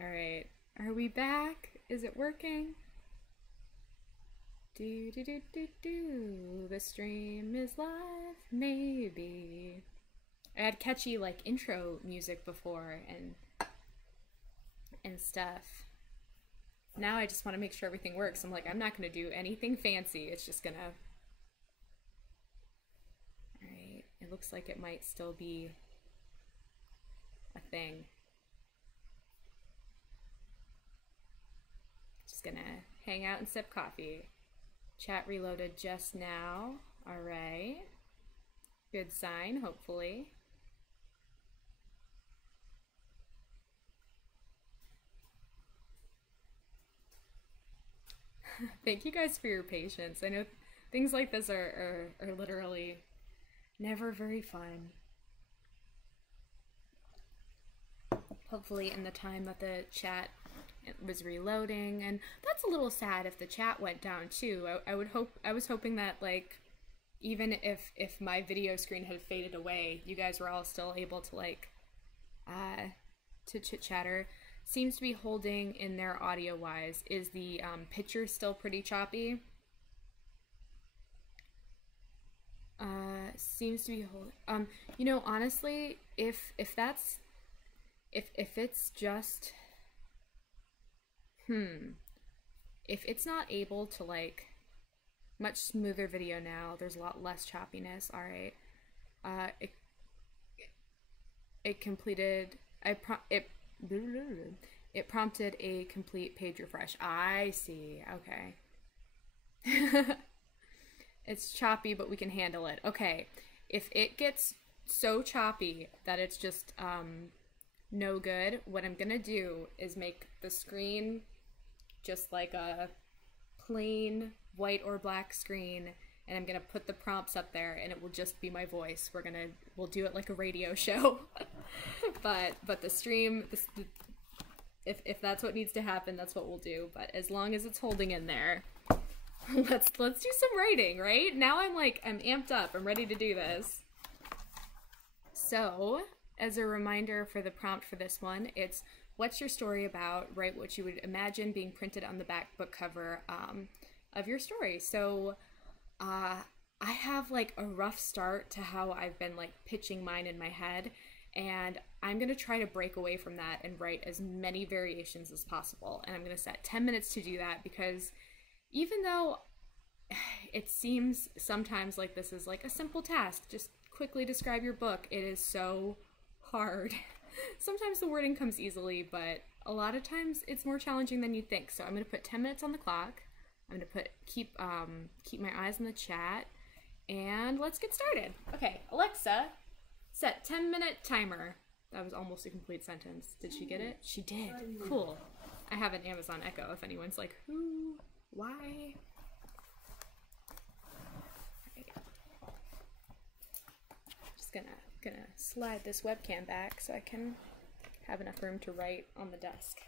All right. Are we back? Is it working? Do do do do do. The stream is live. Maybe. I had catchy like intro music before and stuff. Now I just want to make sure everything works. I'm like, I'm not gonna do anything fancy. It's just gonna. All right. It looks like it might still be a thing. Just gonna hang out and sip coffee. Chat reloaded just now. All right. Good sign, hopefully. Thank you guys for your patience. I know things like this are literally never very fun. Hopefully in the time that the chat was reloading, and that's a little sad if the chat went down too. I was hoping that like even if my video screen had faded away, you guys were all still able to like to chit chatter. Seems to be holding in there audio wise. Is the picture still pretty choppy? Seems to be holding. You know, honestly, if that's if it's just if it's not able to like much smoother video now, there's a lot less choppiness. All right. It completed. It prompted a complete page refresh. I see. Okay. It's choppy, but we can handle it. Okay. If it gets so choppy that it's just no good, what I'm gonna do is make the screen just like a plain white or black screen, and I'm gonna put the prompts up there, and it will just be my voice. We'll do it like a radio show. but the stream, if that's what needs to happen, that's what we'll do. But as long as it's holding in there, let's do some writing, right? Now I'm amped up. I'm ready to do this. So, as a reminder for the prompt for this one, it's what's your story about? Write what you would imagine being printed on the back book cover of your story. So I have like a rough start to how I've been like pitching mine in my head, and I'm gonna try to break away from that and write as many variations as possible. And I'm gonna set 10 minutes to do that, because even though it seems sometimes like this is like a simple task, just quickly describe your book, it is so hard. Sometimes the wording comes easily, but a lot of times it's more challenging than you think. So I'm gonna put 10 minutes on the clock. I'm gonna keep my eyes on the chat, and let's get started. Okay, Alexa, set 10-minute timer. That was almost a complete sentence. Did she get it? She did. Cool. I have an Amazon Echo if anyone's like, who? Why? Right. Just gonna slide this webcam back so I can have enough room to write on the desk.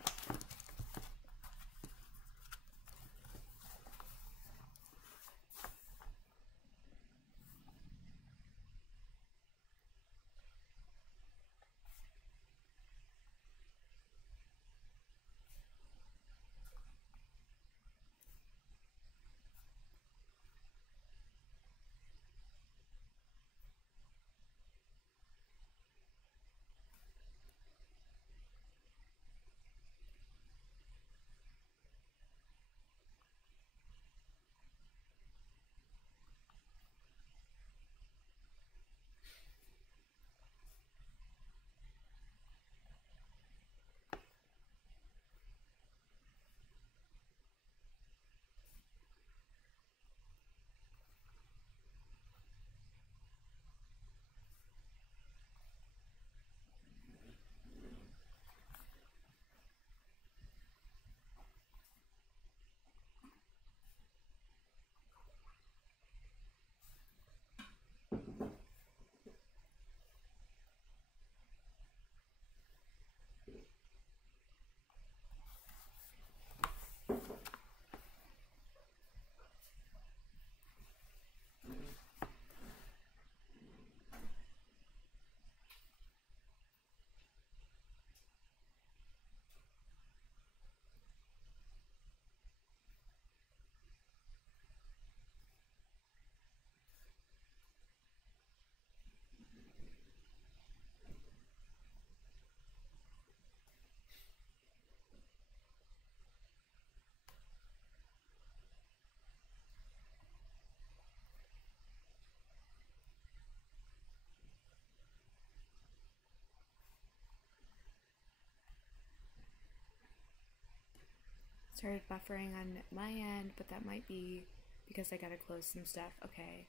Started buffering on my end, but that might be because I gotta close some stuff. Okay.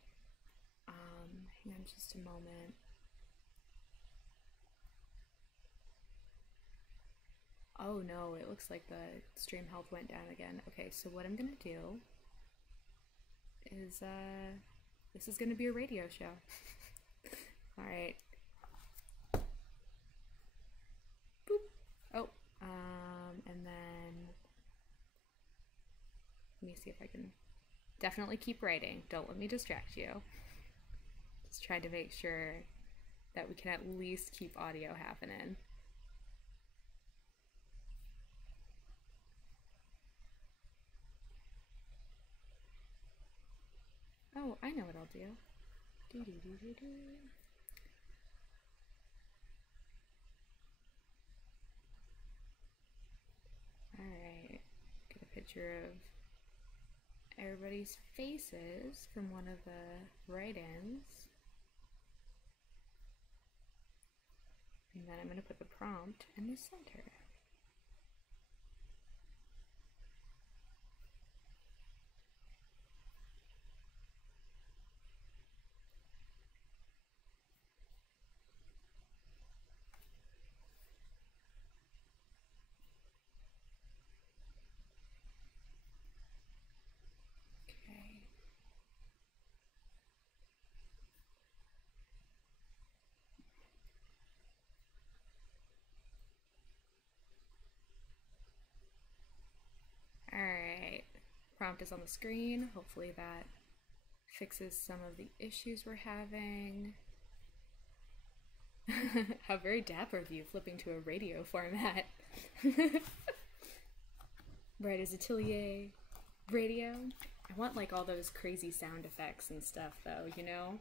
Hang on just a moment. Oh no, it looks like the stream health went down again. Okay, so what I'm gonna do is, this is gonna be a radio show. Alright. Boop. Oh, and then let me see if I can definitely keep writing. Don't let me distract you. Just trying to make sure that we can at least keep audio happening. Oh, I know what I'll do. Do do do do do. Alright. Get a picture of everybody's faces from one of the write-ins. And then I'm going to put the prompt in the center. Okay. Alright, prompt is on the screen. Hopefully that fixes some of the issues we're having. How very dapper of you, flipping to a radio format. Right as Atelier radio. I want like all those crazy sound effects and stuff though, you know?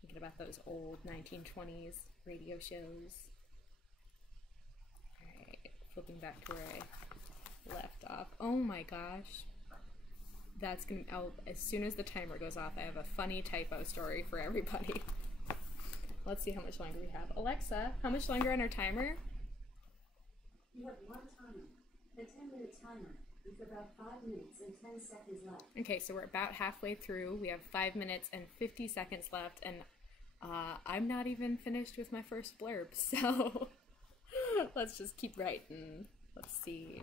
Thinking about those old 1920s radio shows. Alright, flipping back to where I left off. Oh my gosh. That's gonna, as soon as the timer goes off, I have a funny typo story for everybody. Let's see how much longer we have. Alexa, how much longer on our timer? You have one timer, a 10-minute timer, with about 5 minutes and 10 seconds left. Okay, so we're about halfway through. We have 5 minutes and 50 seconds left, and I'm not even finished with my first blurb, so let's just keep writing. Let's see.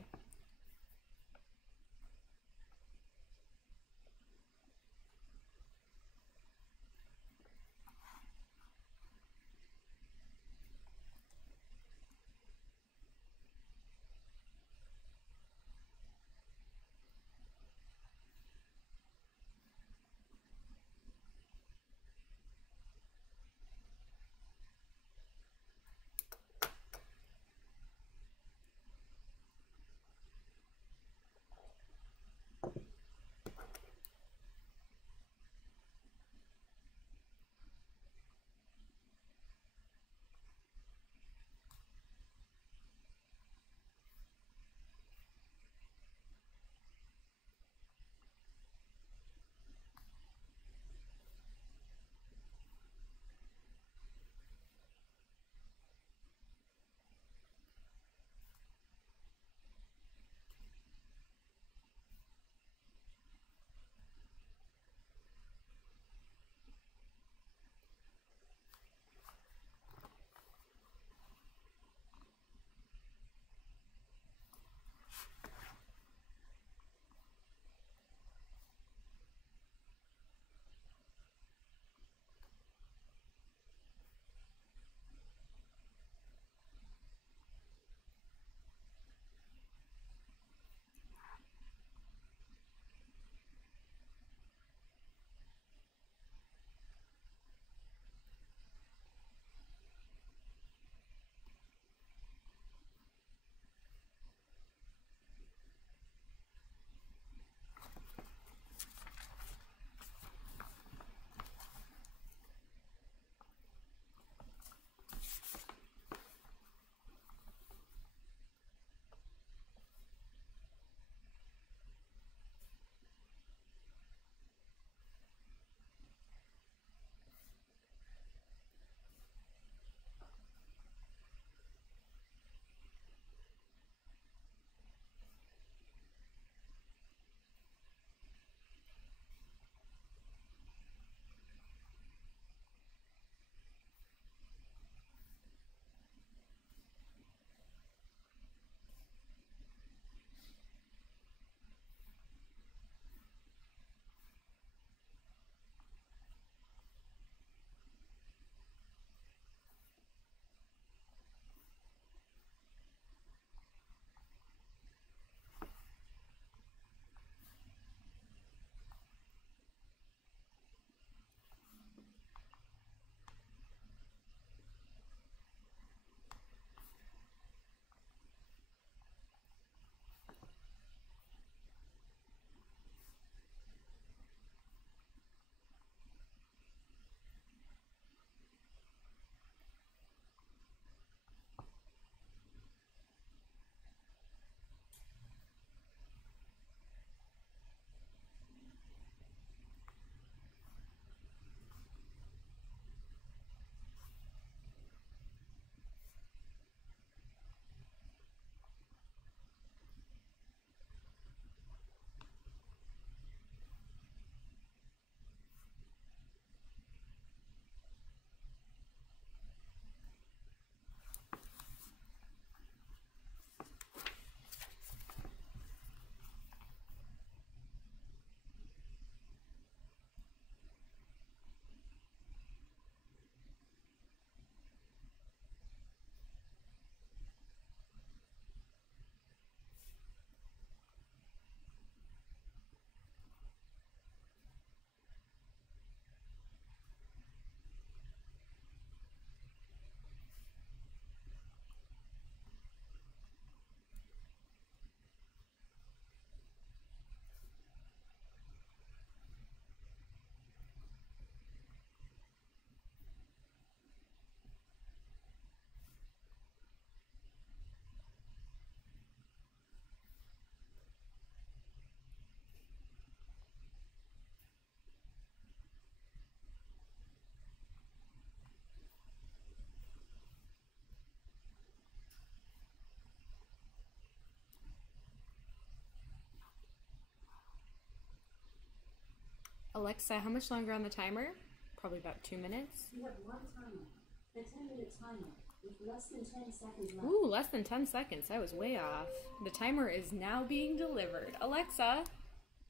Alexa, how much longer on the timer? Probably about 2 minutes. You have one timer, a 10-minute timer, with less than 10 seconds left. Ooh, less than 10 seconds. I was way off. The timer is now being delivered. Alexa,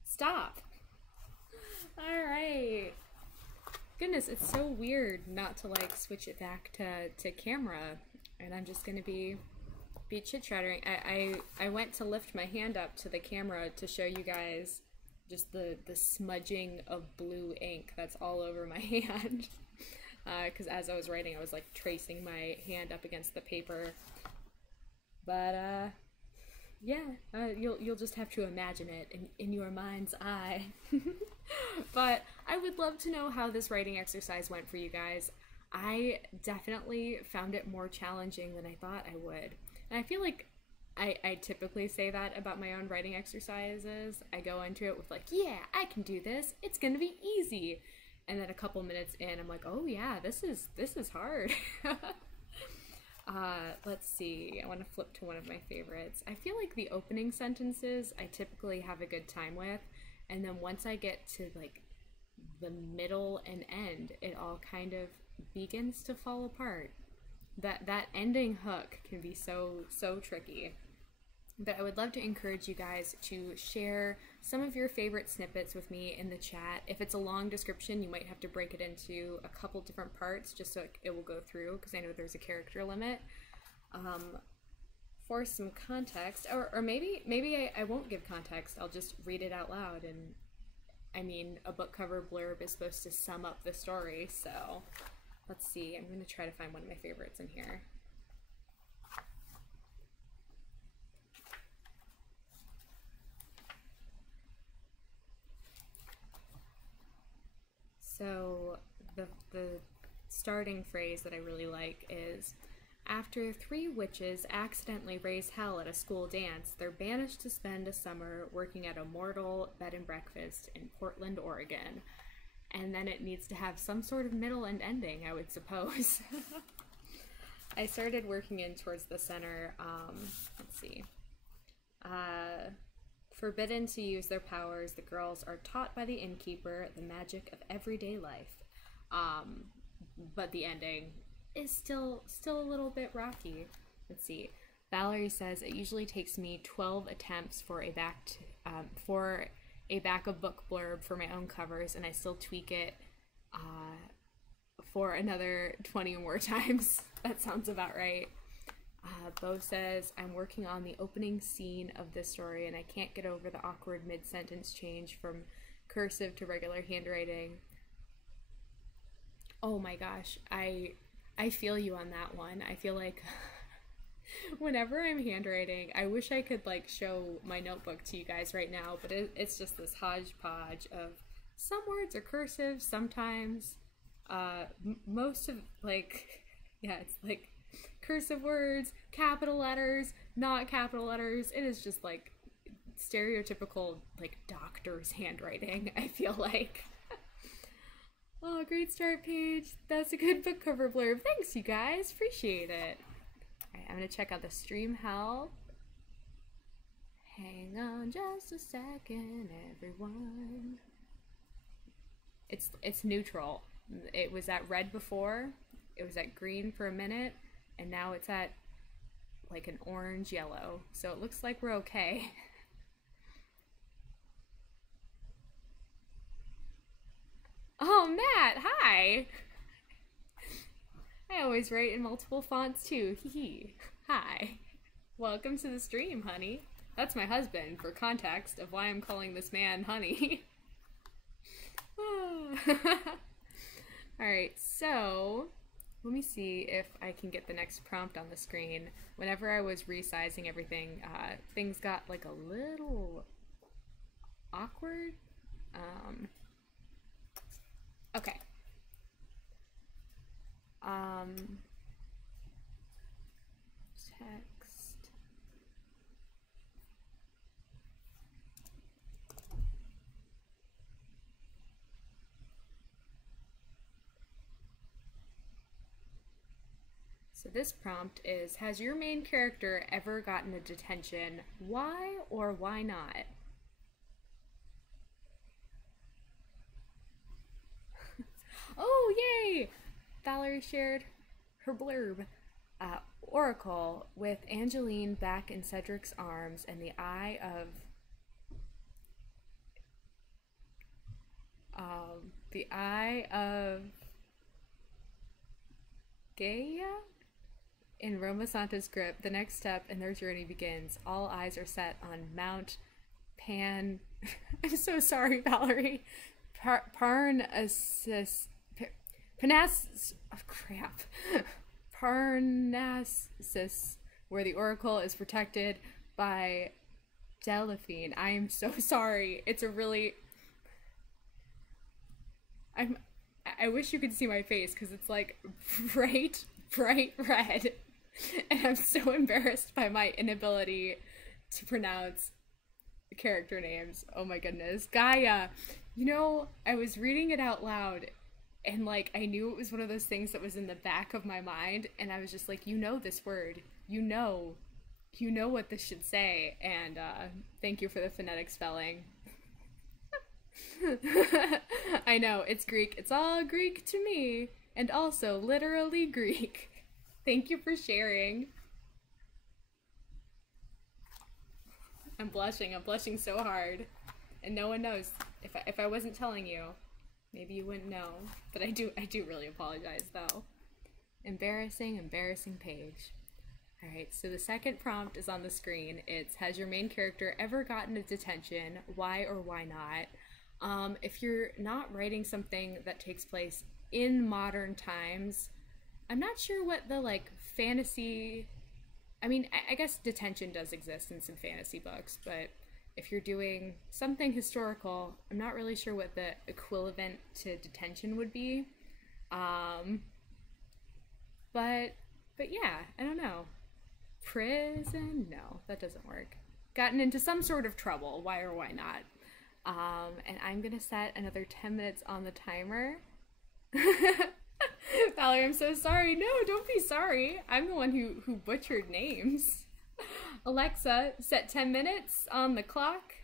stop. All right. Goodness, it's so weird not to like switch it back to camera, and I'm just gonna be chit-chattering. I went to lift my hand up to the camera to show you guys just the smudging of blue ink that's all over my hand. Because as I was writing, I was like tracing my hand up against the paper. But yeah, you'll just have to imagine it in your mind's eye. But I would love to know how this writing exercise went for you guys. I definitely found it more challenging than I thought I would. And I feel like I typically say that about my own writing exercises. I go into it with like, yeah, I can do this. It's gonna be easy. And then a couple minutes in, I'm like, oh yeah, this is hard. Let's see. I want to flip to one of my favorites. I feel like the opening sentences I typically have a good time with, and then once I get to like the middle and end, it all kind of begins to fall apart. That ending hook can be so tricky. But I would love to encourage you guys to share some of your favorite snippets with me in the chat. If it's a long description, you might have to break it into a couple different parts just so it will go through, because I know there's a character limit. For some context, or maybe I won't give context, I'll just read it out loud. And I mean, a book cover blurb is supposed to sum up the story, so let's see. I'm going to try to find one of my favorites in here. So the starting phrase that I really like is, after 3 witches accidentally raise hell at a school dance, they're banished to spend a summer working at a mortal bed and breakfast in Portland, Oregon. And then it needs to have some sort of middle and ending, I would suppose. I started working in towards the center. Let's see. Forbidden to use their powers, the girls are taught by the innkeeper the magic of everyday life. But the ending is still a little bit rocky. Let's see. Valerie says, it usually takes me 12 attempts for a back of book blurb for my own covers, and I still tweak it for another 20 or more times. That sounds about right. Bo says, I'm working on the opening scene of this story and I can't get over the awkward mid-sentence change from cursive to regular handwriting. Oh my gosh, I feel you on that one. I feel like whenever I'm handwriting, I wish I could like show my notebook to you guys right now, but it's just this hodgepodge of some words are cursive, sometimes most of like, yeah, it's like cursive words, capital letters, not capital letters. It is just like stereotypical like doctor's handwriting, I feel like. Oh, great start page. That's a good book cover blurb. Thanks, you guys. Appreciate it. Alright, I'm gonna check out the stream help. Hang on just a second, everyone. It's neutral. It was at red before, it was at green for a minute, and now it's at like an orange yellow. So it looks like we're okay. Oh, Matt, hi! I always write in multiple fonts too. Hee. Hi. Welcome to the stream, honey. That's my husband, for context of why I'm calling this man honey. Alright, so let me see if I can get the next prompt on the screen. Whenever I was resizing everything, things got like a little awkward. Okay. Text. So this prompt is, has your main character ever gotten a detention? Why or why not? Oh, yay! Valerie shared her blurb. Oracle, with Angeline back in Cedric's arms and the eye of Gaia in Roma Santa's grip. The next step in their journey begins. All eyes are set on Mount Pan. I'm so sorry, Valerie. Parnassus. Oh, crap. Parnassus, where the Oracle is protected by Delphine. I am so sorry. It's a really. I wish you could see my face because it's like bright red. And I'm so embarrassed by my inability to pronounce character names. Oh my goodness. Gaia. You know, I was reading it out loud and like I knew it was one of those things that was in the back of my mind and I was just like, you know this word. You know what this should say. And thank you for the phonetic spelling. I know, it's Greek. It's all Greek to me. And also literally Greek. Thank you for sharing. I'm blushing so hard. And no one knows. If I wasn't telling you, maybe you wouldn't know. But I do really apologize though. Embarrassing page. Alright, so the second prompt is on the screen. It's, has your main character ever gotten a detention? Why or why not? If you're not writing something that takes place in modern times, I'm not sure what the like fantasy, I mean, I guess detention does exist in some fantasy books, but if you're doing something historical, I'm not really sure what the equivalent to detention would be. But yeah, I don't know. Prison? No, that doesn't work. Gotten into some sort of trouble, why or why not? And I'm gonna set another 10 minutes on the timer. Valerie, I'm so sorry. No, don't be sorry. I'm the one who butchered names. Alexa, set 10 minutes on the clock.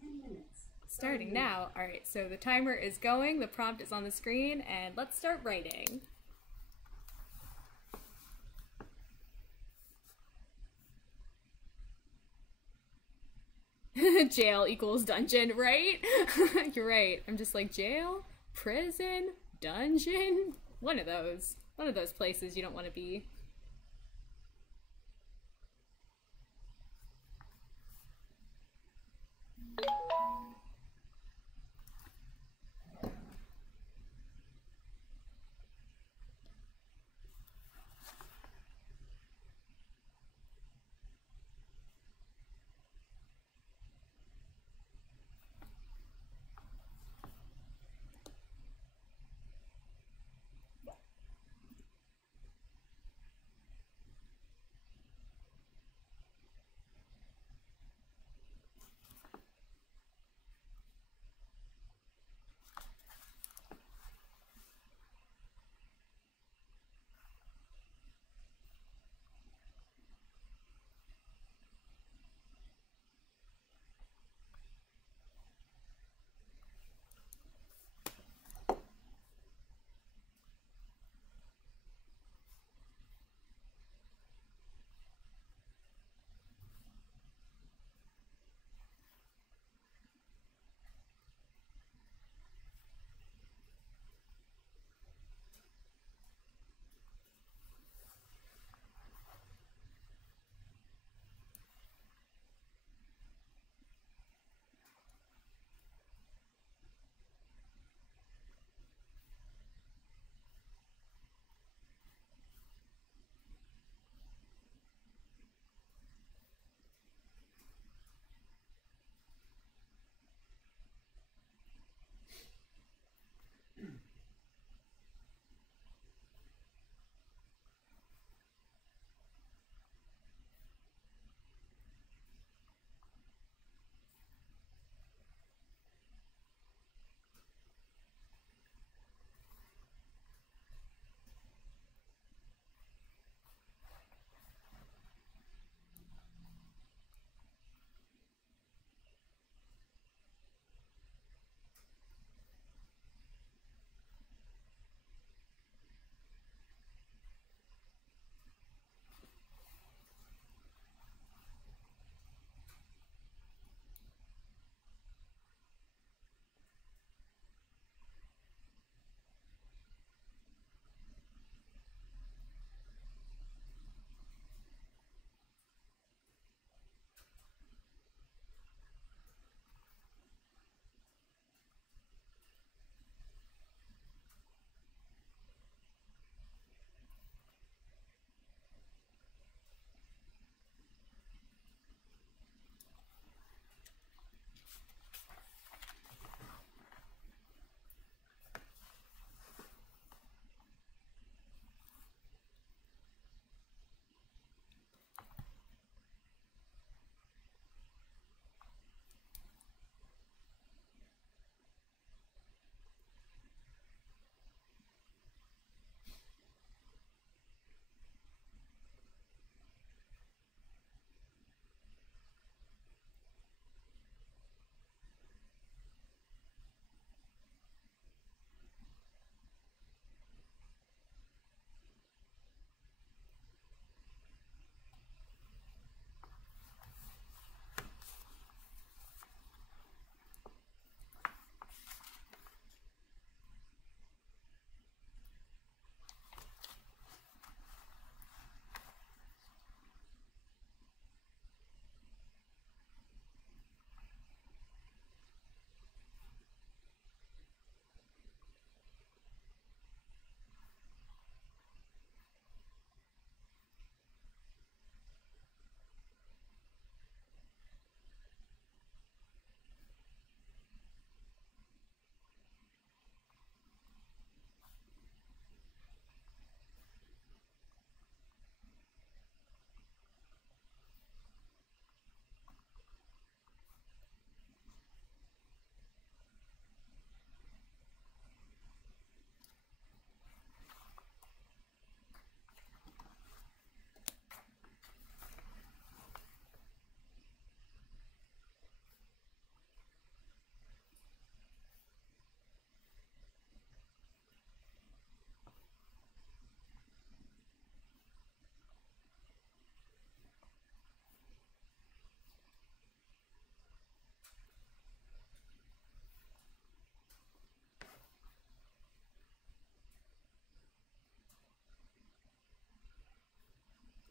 10 minutes. Starting now. Alright, so the timer is going, the prompt is on the screen, and let's start writing. Jail equals dungeon, right? You're right. I'm just like, jail, prison, dungeon, one of those places you don't want to be.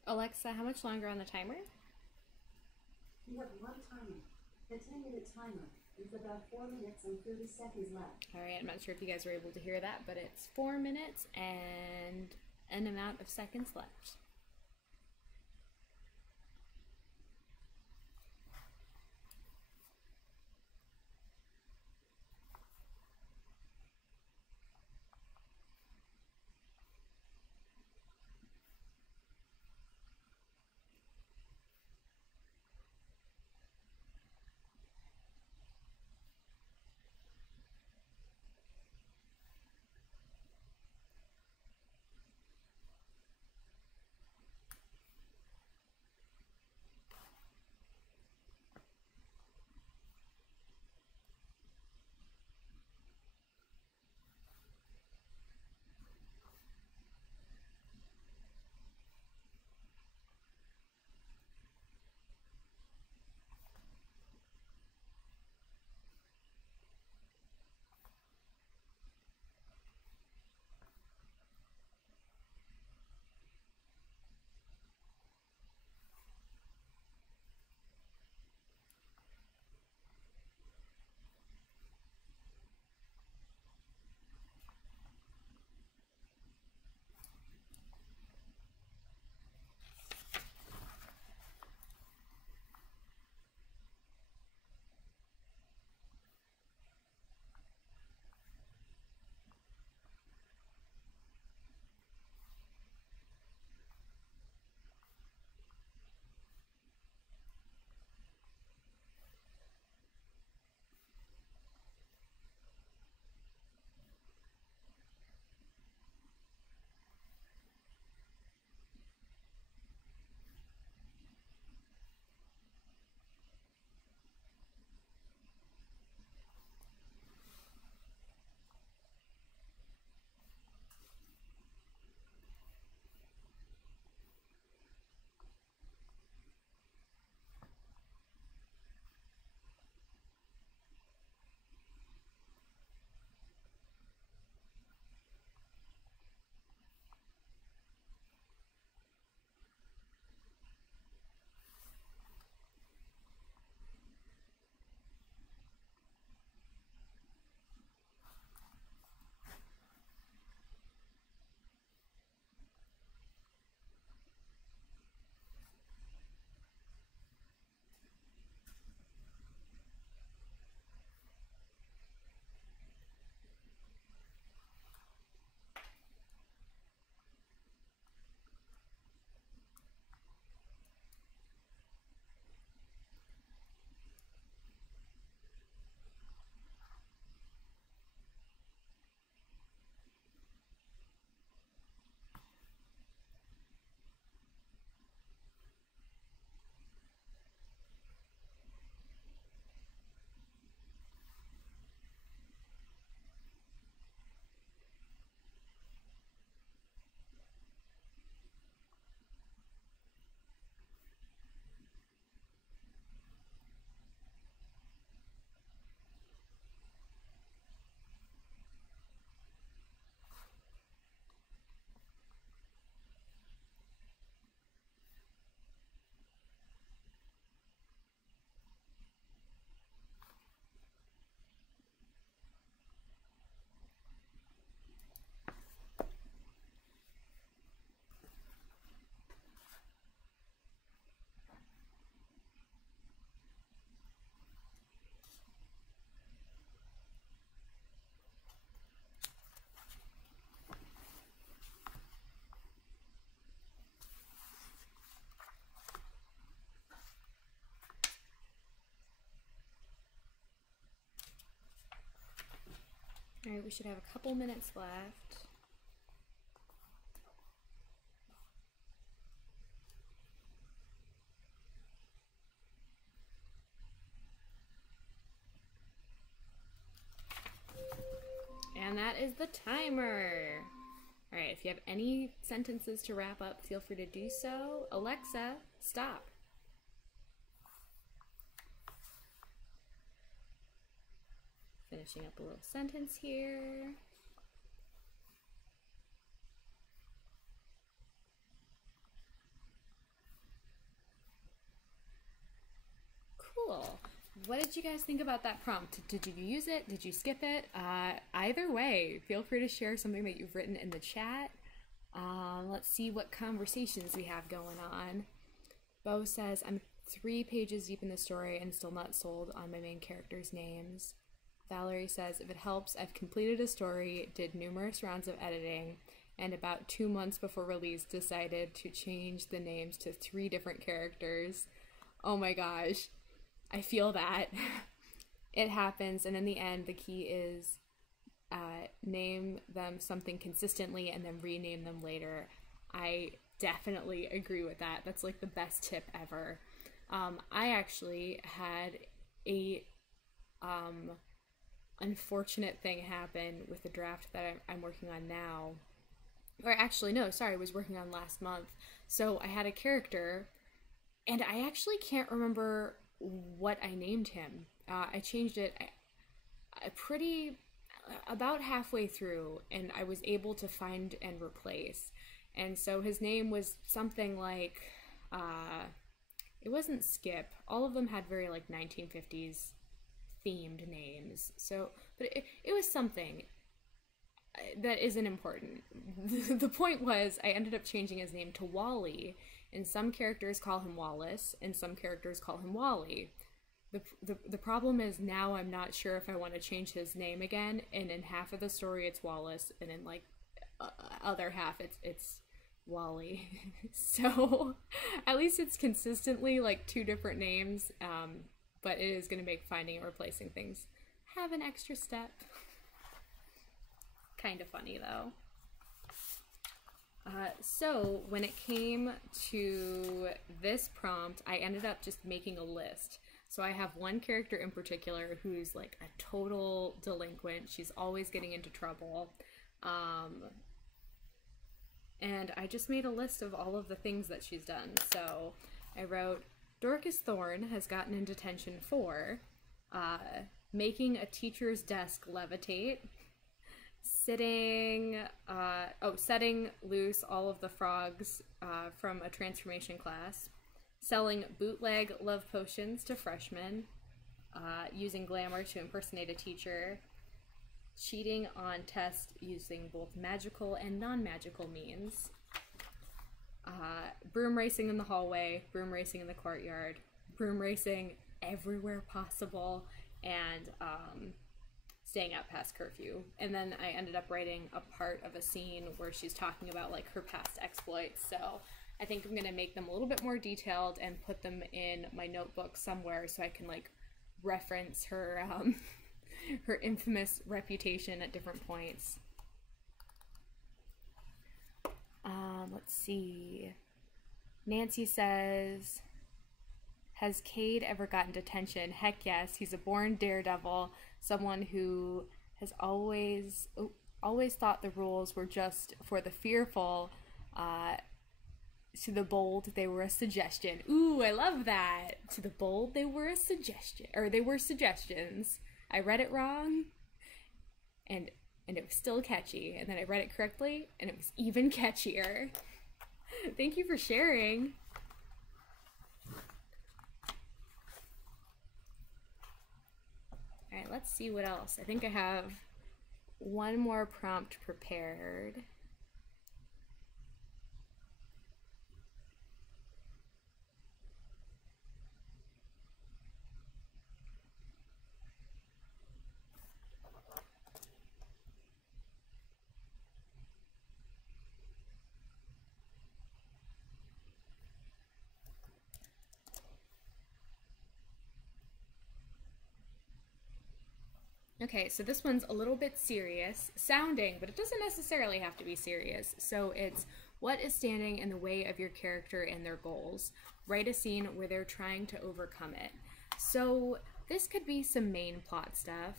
Alexa, how much longer on the timer? You have one timer. The 10-minute timer is about 4 minutes and 30 seconds left. All right, I'm not sure if you guys were able to hear that, but it's 4 minutes and an amount of seconds left. All right, we should have a couple minutes left. And that is the timer. All right, if you have any sentences to wrap up, feel free to do so. Alexa, stop. Finishing up a little sentence here. Cool. What did you guys think about that prompt? Did you use it? Did you skip it? Either way, feel free to share something that you've written in the chat. Let's see what conversations we have going on. Bo says, I'm 3 pages deep in the story and still not sold on my main characters' names. Valerie says, if it helps, I've completed a story, did numerous rounds of editing, and about 2 months before release decided to change the names to 3 different characters. Oh my gosh, I feel that. It happens, and in the end, the key is name them something consistently and then rename them later. I definitely agree with that. That's like the best tip ever. I actually had a unfortunate thing happen with the draft that I'm working on now. Or actually, no, sorry, I was working on last month. So I had a character, and I actually can't remember what I named him. I changed it about halfway through, and I was able to find and replace. And so his name was something like, it wasn't Skip. All of them had very like 1950s themed names. So, but it was something that isn't important. The point was I ended up changing his name to Wally, and some characters call him Wallace, and some characters call him Wally. The problem is now I'm not sure if I want to change his name again, and in half of the story it's Wallace, and in like other half it's Wally. So at least it's consistently like 2 different names, but it is going to make finding and replacing things have an extra step. Kind of funny though. So when it came to this prompt, I ended up just making a list. So I have one character in particular who's like a total delinquent. She's always getting into trouble. And I just made a list of all of the things that she's done. So I wrote, Dorcas Thorne has gotten in detention for making a teacher's desk levitate, setting loose all of the frogs from a transformation class, selling bootleg love potions to freshmen, using glamour to impersonate a teacher, cheating on tests using both magical and non-magical means, broom racing in the hallway, broom racing in the courtyard, broom racing everywhere possible, and staying out past curfew. And then I ended up writing a part of a scene where she's talking about like her past exploits. So I think I'm gonna make them a little bit more detailed and put them in my notebook somewhere so I can like reference her her infamous reputation at different points. Let's see. Nancy says, has Cade ever gotten detention? Heck yes, he's a born daredevil, someone who has always thought the rules were just for the fearful. To the bold, they were a suggestion. Ooh, I love that. To the bold, they were a suggestion, or they were suggestions. I read it wrong, and it was still catchy, and then I read it correctly, and it was even catchier. Thank you for sharing. Alright, let's see what else. I think I have one more prompt prepared. Okay, so this one's a little bit serious sounding, but it doesn't necessarily have to be serious. So it's, what is standing in the way of your character and their goals? Write a scene where they're trying to overcome it. So this could be some main plot stuff.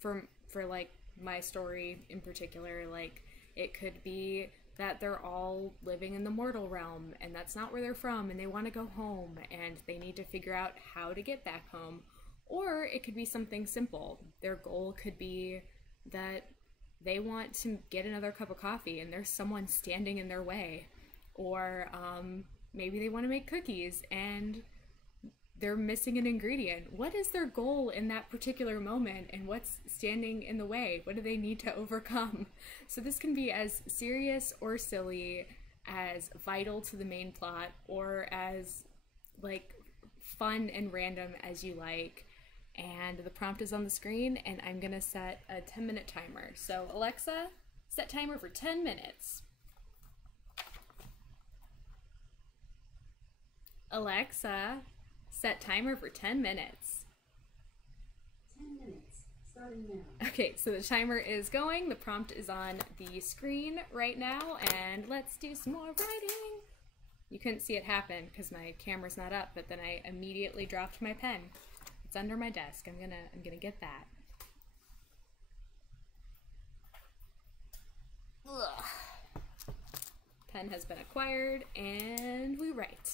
For like my story in particular, like it could be that they're all living in the mortal realm and that's not where they're from and they want to go home and they need to figure out how to get back home. Or it could be something simple. Their goal could be that they want to get another cup of coffee and there's someone standing in their way. Or maybe they want to make cookies and they're missing an ingredient. What is their goal in that particular moment, and what's standing in the way? What do they need to overcome? So this can be as serious or silly, as vital to the main plot, or as like fun and random as you like. And the prompt is on the screen, and I'm gonna set a 10-minute timer. So Alexa, set timer for 10 minutes. Alexa, set timer for 10 minutes. 10 minutes, starting now. Okay, so the timer is going. The prompt is on the screen right now, and let's do some more writing. You couldn't see it happen because my camera's not up, but then I immediately dropped my pen. It's under my desk. I'm gonna get that. Ugh. Pen has been acquired, and we write.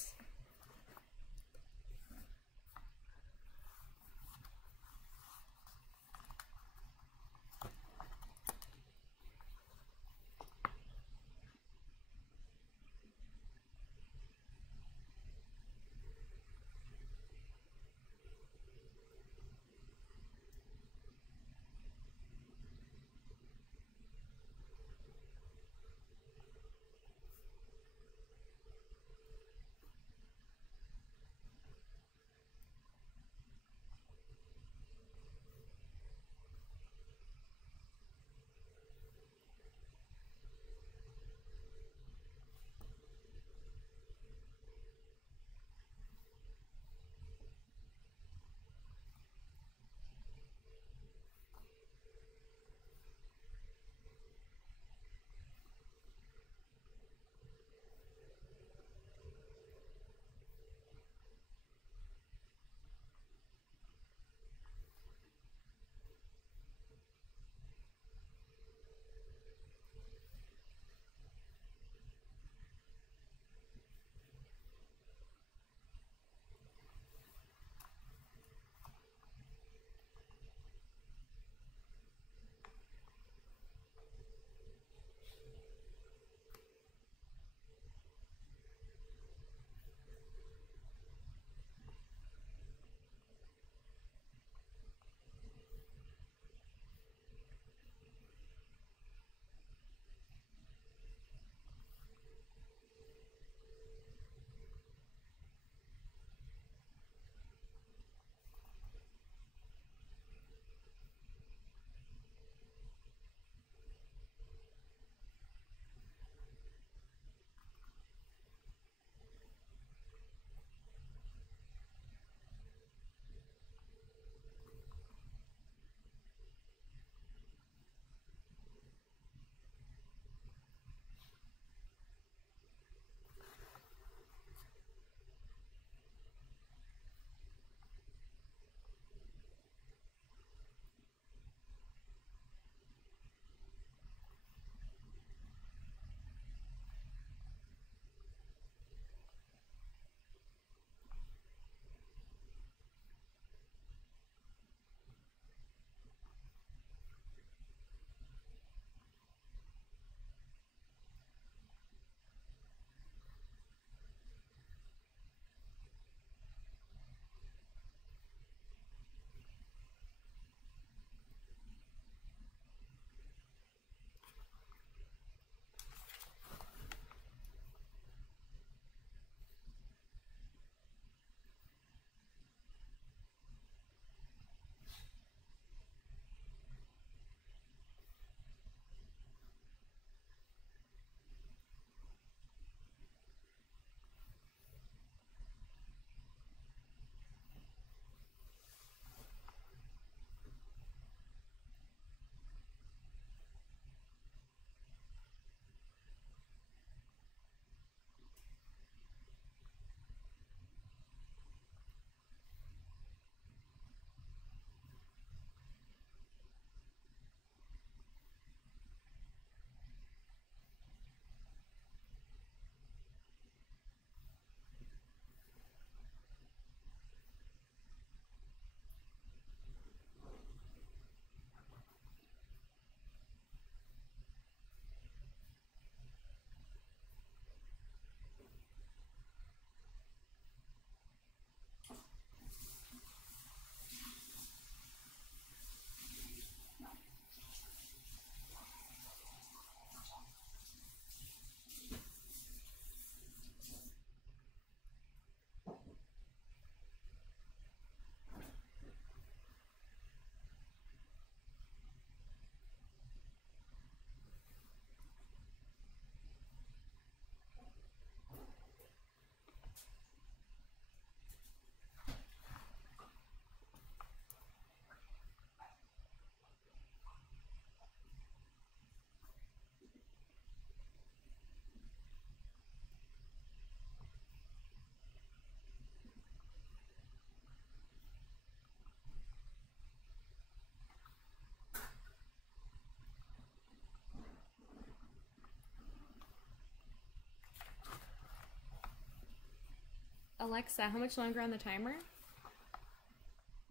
Alexa, how much longer on the timer?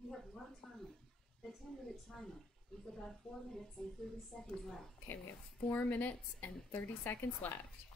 You have one timer. The 10-minute timer with about 4 minutes and 30 seconds left. Okay, we have 4 minutes and 30 seconds left.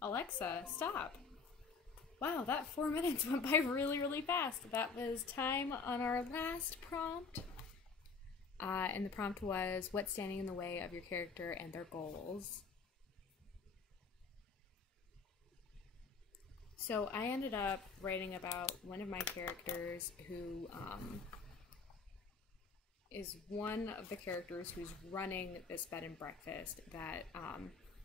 Alexa, stop. Wow, that 4 minutes went by really, really fast. That was time on our last prompt. And the prompt was, what's standing in the way of your character and their goals? So I ended up writing about one of my characters who is one of the characters who's running this bed and breakfast that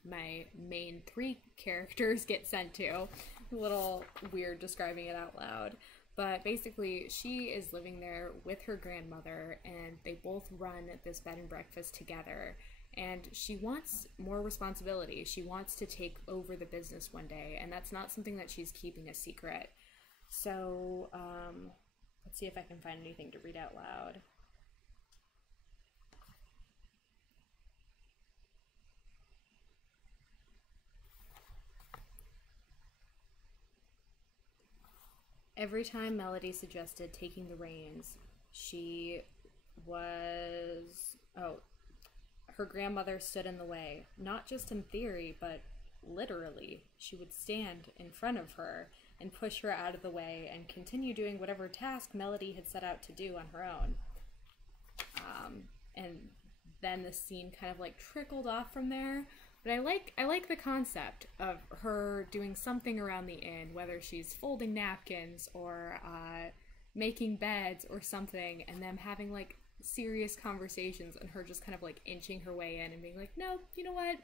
my main 3 characters get sent to. A little weird describing it out loud. But basically, she is living there with her grandmother, and they both run this bed and breakfast together. And she wants more responsibility. She wants to take over the business one day, and that's not something that she's keeping a secret. So, let's see if I can find anything to read out loud. Every time Melody suggested taking the reins, she was... Oh, her grandmother stood in the way. Not just in theory, but literally. She would stand in front of her and push her out of the way and continue doing whatever task Melody had set out to do on her own. And then the scene kind of like trickled off from there. But I like the concept of her doing something around the inn, whether she's folding napkins or making beds or something, and them having like serious conversations and her just kind of like inching her way in and being like, no, you know what?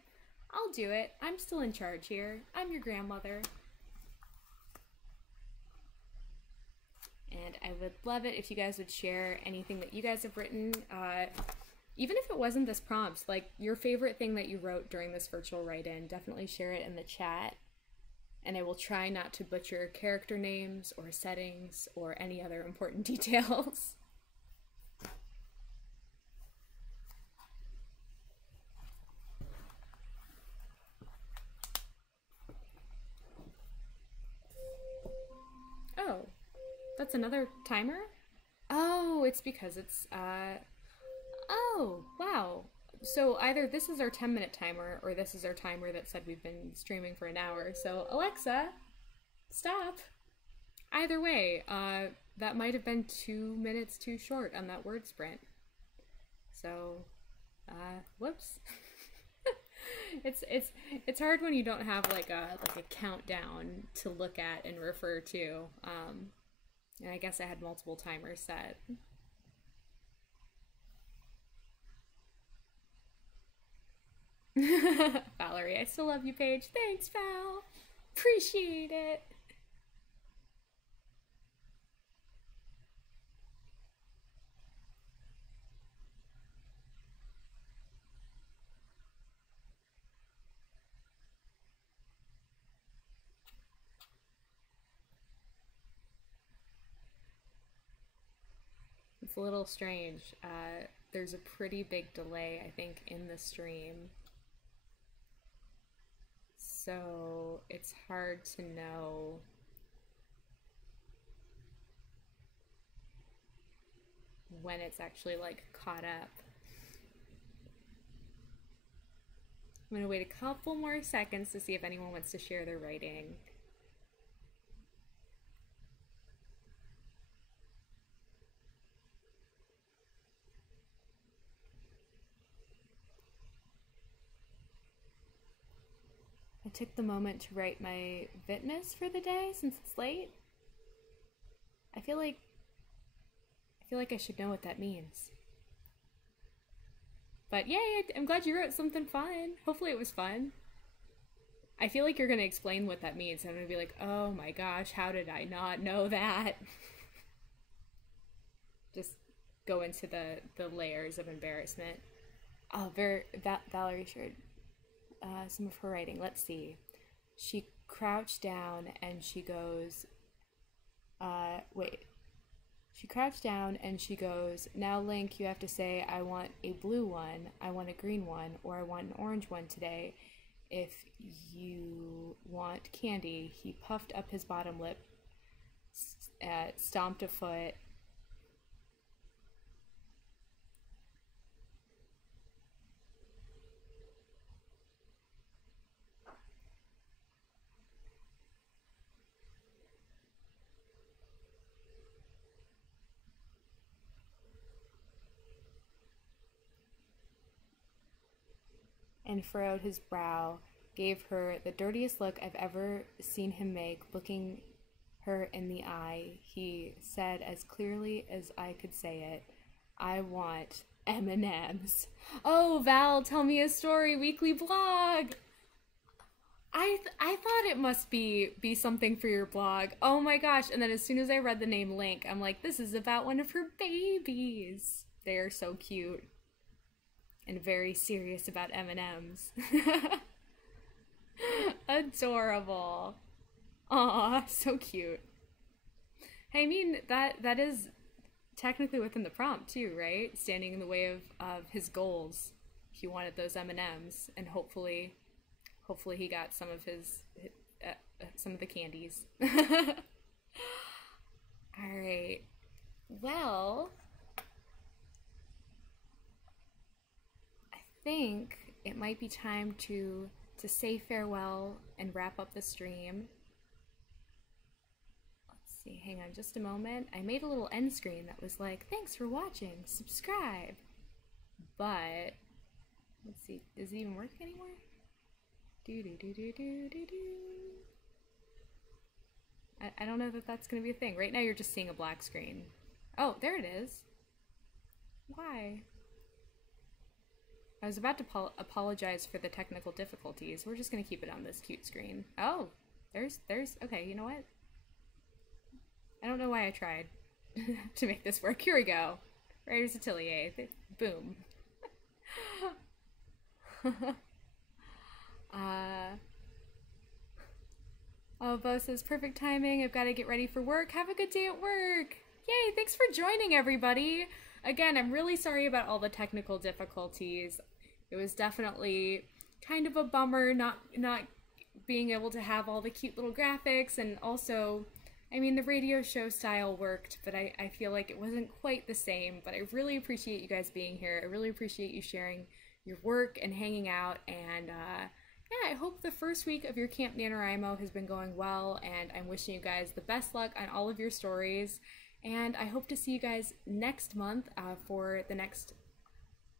I'll do it. I'm still in charge here. I'm your grandmother. And I would love it if you guys would share anything that you guys have written. Even if it wasn't this prompt, like your favorite thing that you wrote during this virtual write-in, definitely share it in the chat. And I will try not to butcher character names or settings or any other important details. Oh, that's another timer? Oh, it's because it's, oh, wow. So either this is our 10-minute timer or this is our timer that said we've been streaming for an hour. So Alexa, stop. Either way, that might have been 2 minutes too short on that word sprint. So Whoops. It's hard when you don't have like a countdown to look at and refer to. And I guess I had multiple timers set. Valerie, I still love you, Paige. Thanks, Val. Appreciate it. It's a little strange. There's a pretty big delay, I think, in the stream. So it's hard to know when it's actually like caught up. I'm gonna wait a couple more seconds to see if anyone wants to share their writing. I took the moment to write my Vitmas for the day since it's late. I feel like I should know what that means. But yay, I'm glad you wrote something fun. Hopefully it was fun. I feel like you're gonna explain what that means. I'm gonna be like, oh my gosh, how did I not know that? Just go into the layers of embarrassment. Oh, Valerie shared some of her writing. Let's see. She crouched down and she goes, She crouched down and she goes, now Link, you have to say, I want a blue one, I want a green one, or I want an orange one today. If you want candy. He puffed up his bottom lip, stomped a foot. And furrowed his brow, gave her the dirtiest look I've ever seen him make, looking her in the eye. He said as clearly as I could say it, I want M&Ms. Oh, Val, tell me a story, weekly blog. I thought it must be something for your blog. Oh my gosh. And then as soon as I read the name Link, I'm like, this is about one of her babies. They are so cute. And very serious about M&Ms. Adorable. Aw, so cute. Hey, I mean, that is technically within the prompt too, right? Standing in the way of his goals. He wanted those M&Ms, and hopefully he got some of some of the candies. All right. Well, I think it might be time to say farewell and wrap up the stream. Let's see, hang on just a moment. I made a little end screen that was like, thanks for watching, subscribe. But, let's see, does it even work anymore? I don't know that that's gonna be a thing. Right now you're just seeing a black screen. Oh, there it is. Why? I was about to apologize for the technical difficulties. We're just gonna keep it on this cute screen. Oh, there's, okay, you know what? I don't know why I tried to make this work. Here we go. Writer's Atelier. Boom. Oh, Bo says, perfect timing. I've got to get ready for work. Have a good day at work. Yay, thanks for joining, everybody. Again, I'm really sorry about all the technical difficulties. It was definitely kind of a bummer not being able to have all the cute little graphics, and also, I mean, the radio show style worked, but I feel like it wasn't quite the same. But I really appreciate you guys being here. I really appreciate you sharing your work and hanging out, and yeah, I hope the first week of your Camp NaNoWriMo has been going well, and I'm wishing you guys the best luck on all of your stories. And I hope to see you guys next month for the next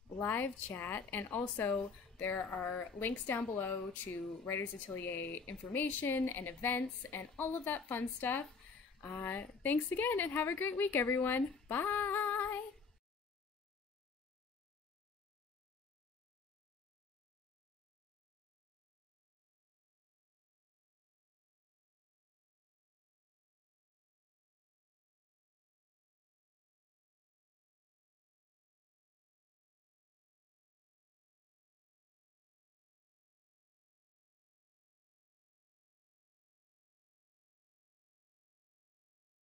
live chat, and also there are links down below to Writers Atelier information and events and all of that fun stuff. Thanks again and have a great week, everyone. Bye!